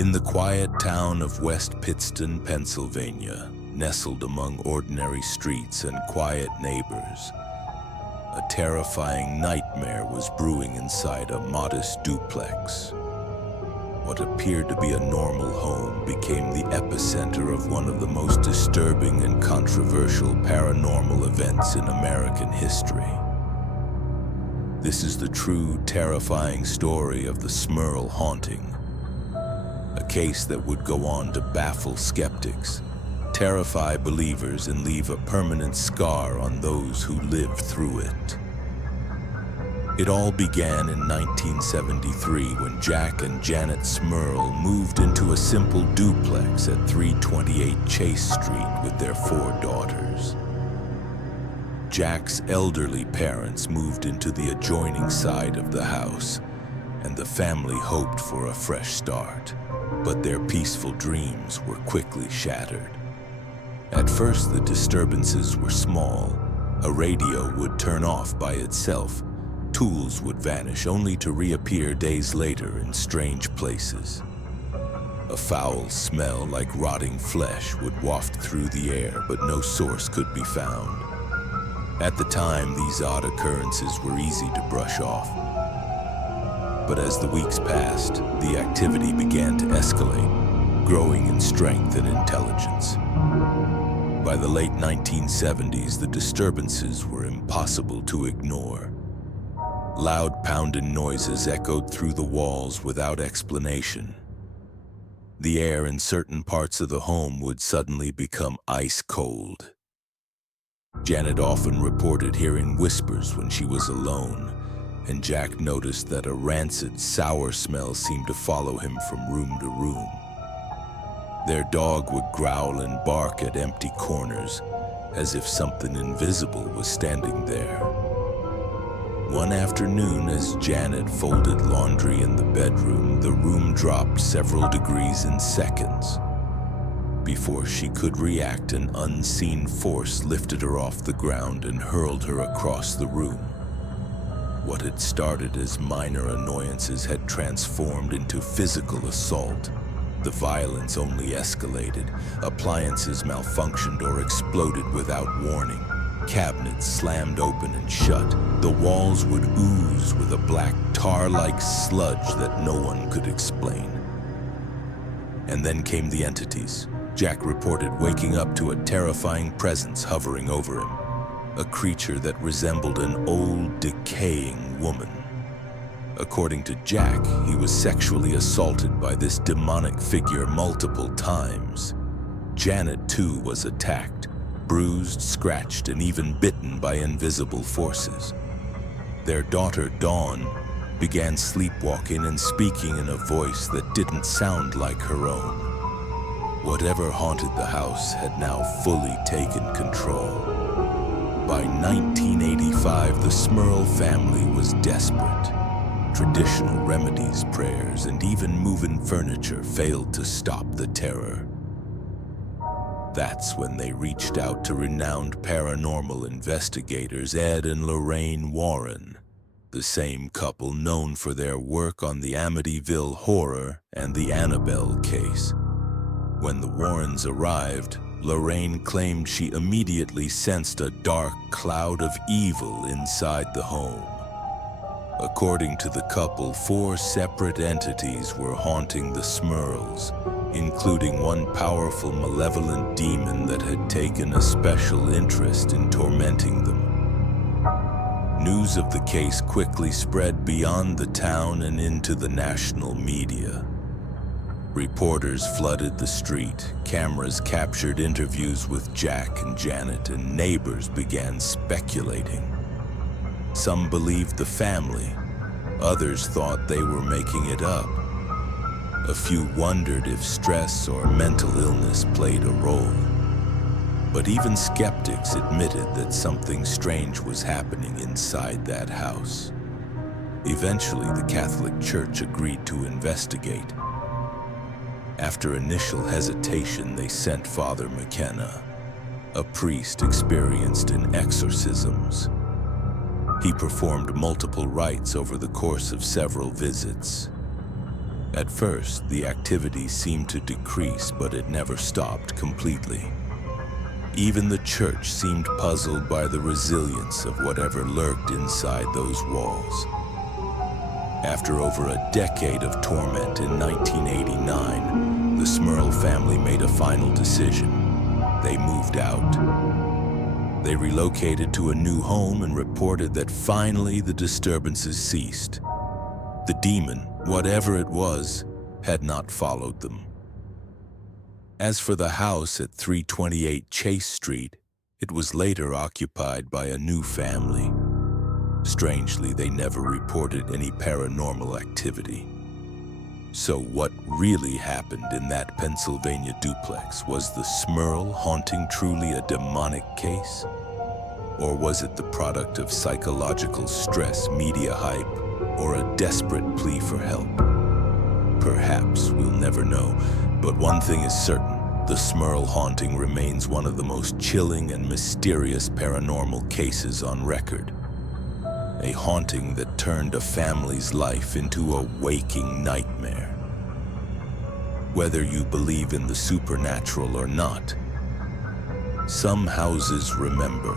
In the quiet town of West Pittston, Pennsylvania, nestled among ordinary streets and quiet neighbors, a terrifying nightmare was brewing inside a modest duplex. What appeared to be a normal home became the epicenter of one of the most disturbing and controversial paranormal events in American history. This is the true, terrifying story of the Smurl haunting, a case that would go on to baffle skeptics, terrify believers, and leave a permanent scar on those who lived through it. It all began in 1973 when Jack and Janet Smurl moved into a simple duplex at 328 Chase Street with their 4 daughters. Jack's elderly parents moved into the adjoining side of the house, and the family hoped for a fresh start. But their peaceful dreams were quickly shattered. At first, the disturbances were small. A radio would turn off by itself. Tools would vanish only to reappear days later in strange places. A foul smell like rotting flesh would waft through the air, but no source could be found. At the time, these odd occurrences were easy to brush off. But as the weeks passed, the activity began to escalate, growing in strength and intelligence. By the late 1970s, the disturbances were impossible to ignore. Loud pounding noises echoed through the walls without explanation. The air in certain parts of the home would suddenly become ice cold. Janet often reported hearing whispers when she was alone, and Jack noticed that a rancid, sour smell seemed to follow him from room to room. Their dog would growl and bark at empty corners, as if something invisible was standing there. One afternoon, as Janet folded laundry in the bedroom, the room dropped several degrees in seconds. Before she could react, an unseen force lifted her off the ground and hurled her across the room. What had started as minor annoyances had transformed into physical assault. The violence only escalated. Appliances malfunctioned or exploded without warning. Cabinets slammed open and shut. The walls would ooze with a black tar-like sludge that no one could explain. And then came the entities. Jack reported waking up to a terrifying presence hovering over him, a creature that resembled an old, decaying woman. According to Jack, he was sexually assaulted by this demonic figure multiple times. Janet, too, was attacked, bruised, scratched, and even bitten by invisible forces. Their daughter, Dawn, began sleepwalking and speaking in a voice that didn't sound like her own. Whatever haunted the house had now fully taken control. By 1985, the Smurl family was desperate. Traditional remedies, prayers, and even moving furniture failed to stop the terror. That's when they reached out to renowned paranormal investigators Ed and Lorraine Warren, the same couple known for their work on the Amityville Horror and the Annabelle case. When the Warrens arrived, Lorraine claimed she immediately sensed a dark cloud of evil inside the home. According to the couple, 4 separate entities were haunting the Smurls, including one powerful, malevolent demon that had taken a special interest in tormenting them. News of the case quickly spread beyond the town and into the national media. Reporters flooded the street, cameras captured interviews with Jack and Janet, and neighbors began speculating. Some believed the family, others thought they were making it up. A few wondered if stress or mental illness played a role. But even skeptics admitted that something strange was happening inside that house. Eventually, the Catholic Church agreed to investigate. After initial hesitation, they sent Father McKenna, a priest experienced in exorcisms. He performed multiple rites over the course of several visits. At first, the activity seemed to decrease, but it never stopped completely. Even the church seemed puzzled by the resilience of whatever lurked inside those walls. After over a decade of torment in 1989, the Smurl family made a final decision. They moved out. They relocated to a new home and reported that finally the disturbances ceased. The demon, whatever it was, had not followed them. As for the house at 328 Chase Street, it was later occupied by a new family. Strangely, they never reported any paranormal activity. So what really happened in that Pennsylvania duplex? Was the Smurl haunting truly a demonic case? Or was it the product of psychological stress, media hype, or a desperate plea for help? Perhaps we'll never know, but one thing is certain. The Smurl haunting remains one of the most chilling and mysterious paranormal cases on record. A haunting that turned a family's life into a waking nightmare. Whether you believe in the supernatural or not, some houses remember,